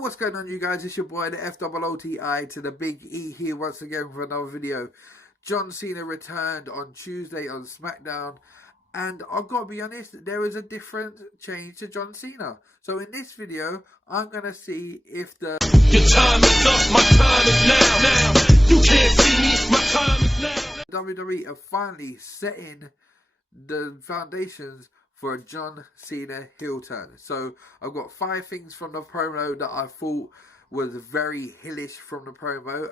what's going on, you guys? It's your boy, the FOOTI to the Big E here once again for another video. John Cena returned on Tuesday on Smackdown, and I've got to be honest, there is a different change to John Cena. So in this video, I'm going to see if the... Your time is up, my time is now. You can't see me, my time is now. WWE are finally setting the foundations for a John Cena heel turn. So I've got 5 things from the promo that I thought was very hillish from the promo.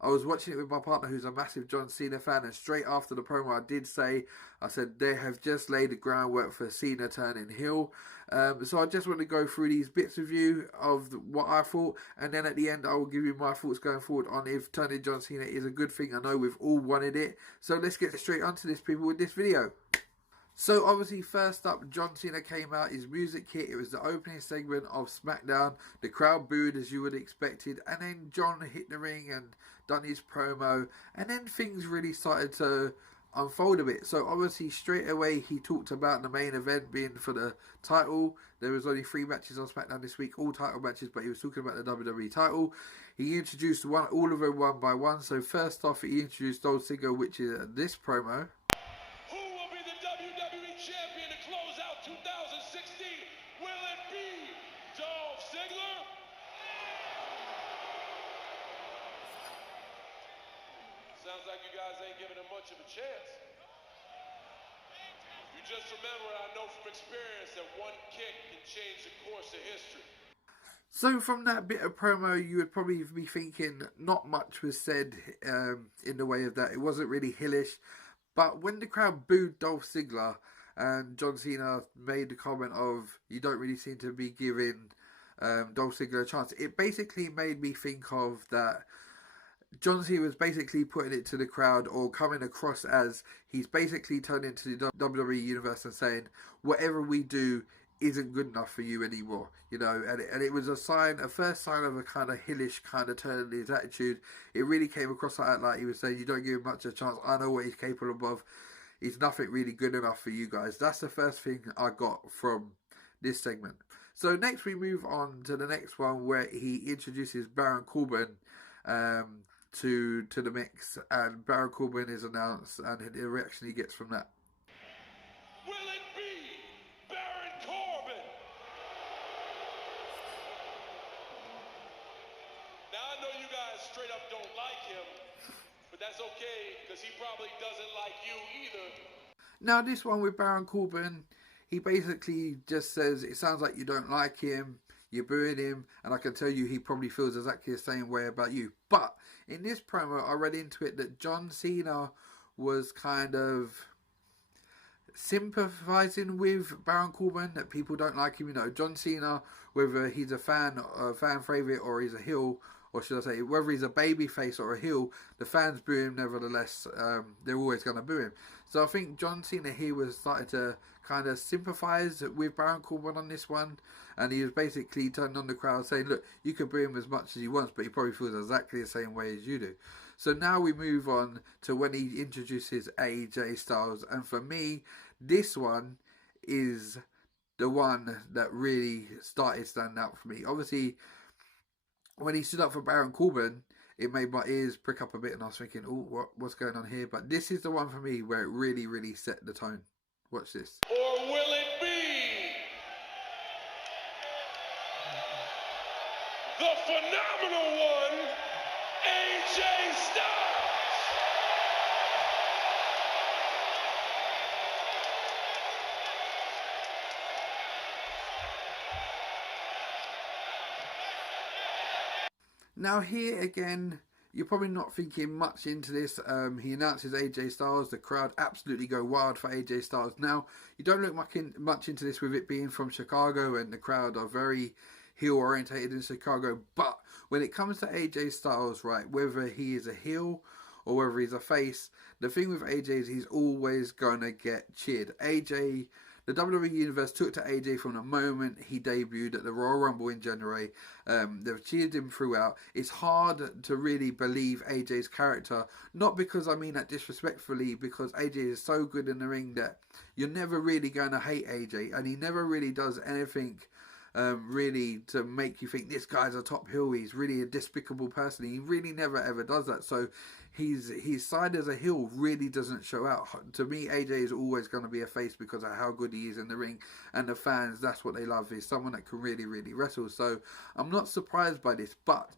I was watching it with my partner who's a massive John Cena fan, and straight after the promo I said they have just laid the groundwork for Cena turning heel. So I just want to go through these bits with you of what I thought, and then at the end I will give you my thoughts going forward on if turning John Cena is a good thing. I know we've all wanted it. So let's get straight onto this, people, with this video. So obviously first up, John Cena came out, his music hit, it was the opening segment of Smackdown, the crowd booed as you would have expected, and then John hit the ring and done his promo, and then things really started to unfold a bit. So obviously straight away he talked about the main event being for the title. There was only 3 matches on Smackdown this week, all title matches, but he was talking about the WWE title. He introduced all of them one by one. So first off, he introduced Dolph Ziggler, which is this promo. Sounds like you guys ain't giving him much of a chance. You just remember, I know from experience, that one kick can change the course of history. So from that bit of promo, you would probably be thinking not much was said in the way of that. It wasn't really hillish. But when the crowd booed Dolph Ziggler and John Cena made the comment of, you don't really seem to be giving Dolph Ziggler a chance, it basically made me think of that John Cena was basically putting it to the crowd, or coming across as he's basically turned into the WWE universe and saying, whatever we do isn't good enough for you anymore, you know. And it was a first sign of a kind of hillish kind of turn in his attitude. It really came across like he was saying, you don't give him much of a chance, I know what he's capable of, he's nothing really good enough for you guys. That's the first thing I got from this segment. So next we move on to the next one, where he introduces Baron Corbin to the mix, and Baron Corbin is announced, and the reaction he gets from that. Will it be Baron Corbin? Now I know you guys straight up don't like him, but that's okay, because he probably doesn't like you either. Now this one with Baron Corbin, he basically just says, it sounds like you don't like him, you're booing him, and I can tell you he probably feels exactly the same way about you. But in this promo, I read into it that John Cena was kind of sympathising with Baron Corbin, that people don't like him. You know, John Cena, whether he's a fan favourite or he's a heel, or should I say, whether he's a babyface or a heel, the fans boo him nevertheless. They're always going to boo him. So I think John Cena here was starting to kind of sympathise with Baron Corbin on this one, and he was basically turning on the crowd saying, look, you can boo him as much as he wants, but he probably feels exactly the same way as you do. So now we move on to when he introduces AJ Styles, and for me, this one is the one that really started standing out for me. Obviously, when he stood up for Baron Corbin, it made my ears prick up a bit, and I was thinking, oh, what's going on here? But this is the one for me where it really, really set the tone. Watch this. Or will it be the phenomenal one, AJ Styles? Now here again, you're probably not thinking much into this. He announces AJ Styles. The crowd absolutely go wild for AJ Styles. Now, you don't look much into this with it being from Chicago, and the crowd are very heel orientated in Chicago. But when it comes to AJ Styles, right, whether he is a heel or whether he's a face, the thing with AJ is he's always going to get cheered. AJ... The WWE Universe took to AJ from the moment he debuted at the Royal Rumble in January. They've cheered him throughout. It's hard to really believe AJ's character, not because I mean that disrespectfully, because AJ is so good in the ring that you're never really going to hate AJ, and he never really does anything really to make you think this guy's a top heel, he's really a despicable person. He really never ever does that. So his side as a heel really doesn't show out. To me, AJ is always going to be a face because of how good he is in the ring, and the fans, that's what they love, is someone that can really, really wrestle. So I'm not surprised by this, but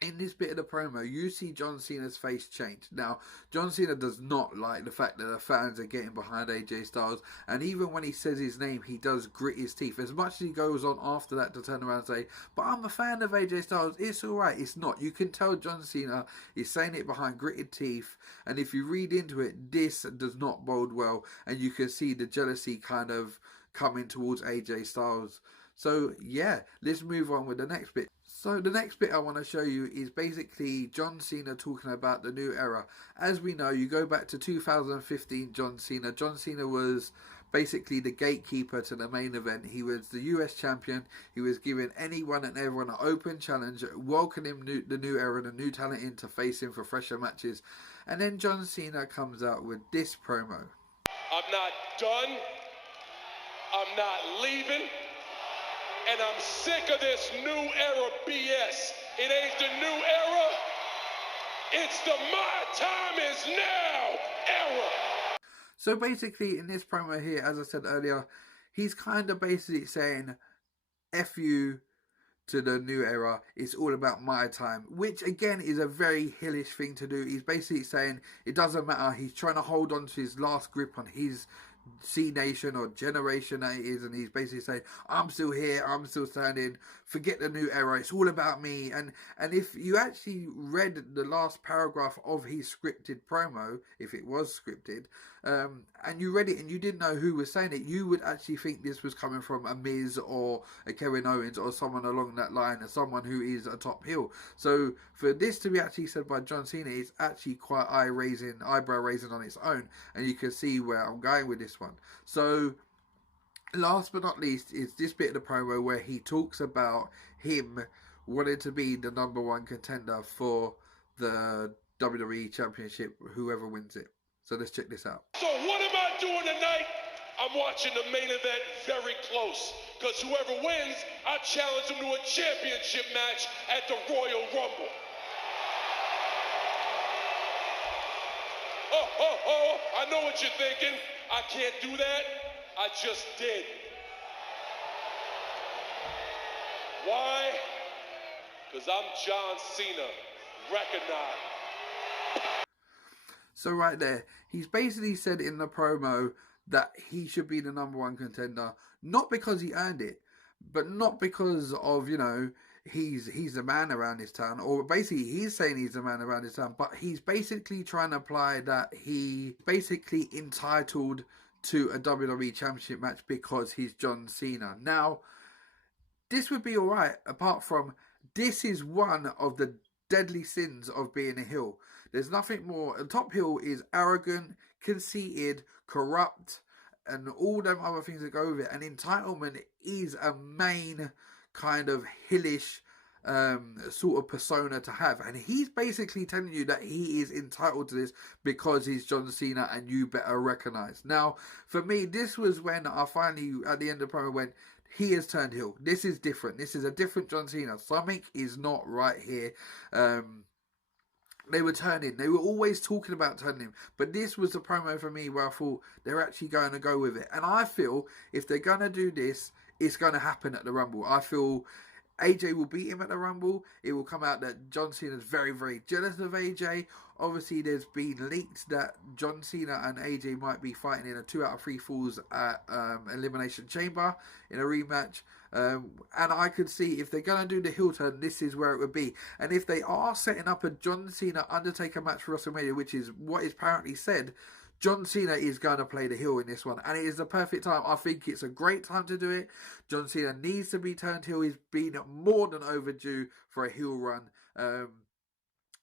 in this bit of the promo, you see John Cena's face change. Now, John Cena does not like the fact that the fans are getting behind AJ Styles, and even when he says his name, he does grit his teeth. As much as he goes on after that to turn around and say, but I'm a fan of AJ Styles, it's alright, it's not. You can tell John Cena is saying it behind gritted teeth, and if you read into it, this does not bode well, and you can see the jealousy kind of coming towards AJ Styles. So yeah, let's move on with the next bit. So the next bit I want to show you is basically John Cena talking about the new era. As we know, you go back to 2015 John Cena. John Cena was basically the gatekeeper to the main event. He was the US champion. He was giving anyone and everyone an open challenge, welcoming the new era, the new talent in to face him for fresher matches. And then John Cena comes out with this promo. I'm not done. I'm not leaving. And I'm sick of this new era BS. It ain't the new era. It's the my time is now era. So basically in this promo here, as I said earlier, he's kind of basically saying F you to the new era, it's all about my time, which again is a very hillish thing to do. He's basically saying it doesn't matter. He's trying to hold on to his last grip on his Cenation or generation that it is, and he's basically saying, I'm still here, I'm still standing, forget the new era, it's all about me. And if you actually read the last paragraph of his scripted promo, if it was scripted, and you read it and you didn't know who was saying it, you would actually think this was coming from a Miz or a Kevin Owens or someone along that line, or someone who is a top heel. So for this to be actually said by John Cena, it's actually quite eyebrow raising on its own, and you can see where I'm going with this one. So last but not least is this bit of the promo where he talks about him wanting to be the #1 contender for the WWE Championship, whoever wins it. So let's check this out. So what am I doing tonight? I'm watching the main event very close, because whoever wins, I challenge them to a championship match at the Royal Rumble. Oh, I know what you're thinking. I can't do that. I just did. Why? Because I'm John Cena. Recognize. So right there, he's basically said in the promo that he should be the #1 contender, not because he earned it, but not because of, you know, he's the man around this town, or basically he's saying he's the man around this town, but he's basically trying to apply that he basically entitled to a WWE Championship match because he's John Cena. Now, this would be alright, apart from this is one of the deadly sins of being a heel. There's nothing more. A top heel is arrogant, conceited, corrupt, and all them other things that go with it. And entitlement is a main kind of hillish sort of persona to have. And he's basically telling you that he is entitled to this because he's John Cena and you better recognize. Now, for me, this was when I finally, at the end of the promo, went, he has turned heel. This is different. This is a different John Cena. Something is not right here. They were turning. They were always talking about turning him. But this was the promo for me where I thought they're actually going to go with it. And I feel if they're going to do this, it's going to happen at the Rumble. I feel AJ will beat him at the Rumble. It will come out that John Cena is very, very jealous of AJ. Obviously, there's been leaks that John Cena and AJ might be fighting in a 2 out of 3 falls at Elimination Chamber in a rematch. And I could see if they're going to do the heel turn, this is where it would be. And if they are setting up a John Cena Undertaker match for WrestleMania, which is what is apparently said, John Cena is going to play the heel in this one. And it is the perfect time. I think it's a great time to do it. John Cena needs to be turned heel. He's been more than overdue for a heel run.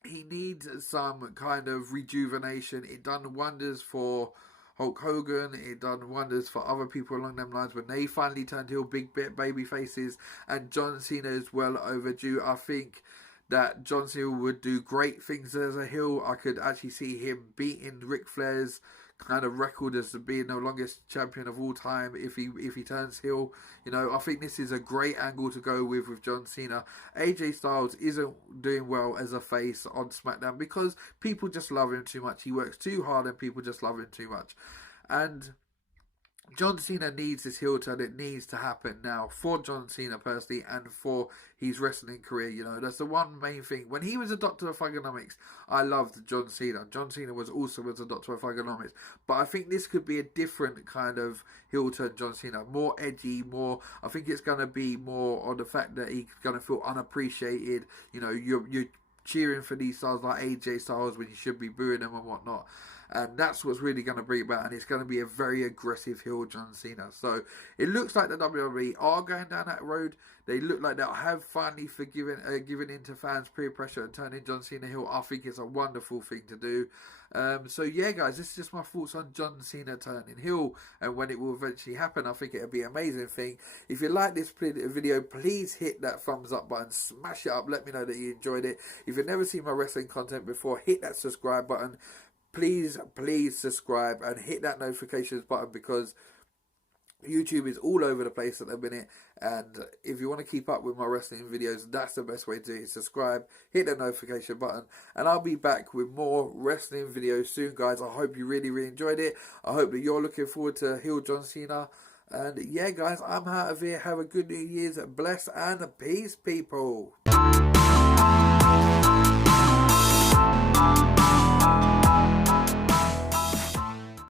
He needs some kind of rejuvenation. It done wonders for Hulk Hogan. It done wonders for other people along them lines when they finally turned heel, big baby faces. And John Cena is well overdue. I think that John Cena would do great things as a heel. I could actually see him beating Ric Flair's kind of record as being the longest champion of all time if he turns heel. You know, I think this is a great angle to go with John Cena. AJ Styles isn't doing well as a face on SmackDown because people just love him too much. He works too hard and people just love him too much. And John Cena needs this heel turn. It needs to happen now for John Cena personally and for his wrestling career. You know, that's the one main thing. When he was a Doctor of Thugonomics, I loved John Cena. John Cena was also a Doctor of Thugonomics. But I think this could be a different kind of heel turn John Cena. More edgy, more... I think it's going to be more on the fact that he's going to feel unappreciated. You know, you're cheering for these stars like AJ Styles when you should be booing them and whatnot. And that's what's really going to bring about. And it's going to be a very aggressive heel John Cena. So it looks like the WWE are going down that road. They look like they'll have finally given in to fans' peer pressure and turning John Cena heel. I think it's a wonderful thing to do. So yeah, guys, this is just my thoughts on John Cena turning heel and when it will eventually happen. I think it'll be an amazing thing. If you like this video, please hit that thumbs up button, smash it up, let me know that you enjoyed it. If you've never seen my wrestling content before, hit that subscribe button. Please subscribe and hit that notifications button because YouTube is all over the place at the minute, and if you want to keep up with my wrestling videos, that's the best way to do it. Subscribe, hit the notification button, and I'll be back with more wrestling videos soon, guys. I hope you really enjoyed it. I hope that you're looking forward to heel John Cena. And yeah, guys, I'm out of here. Have a good New Year's. Bless and peace, people.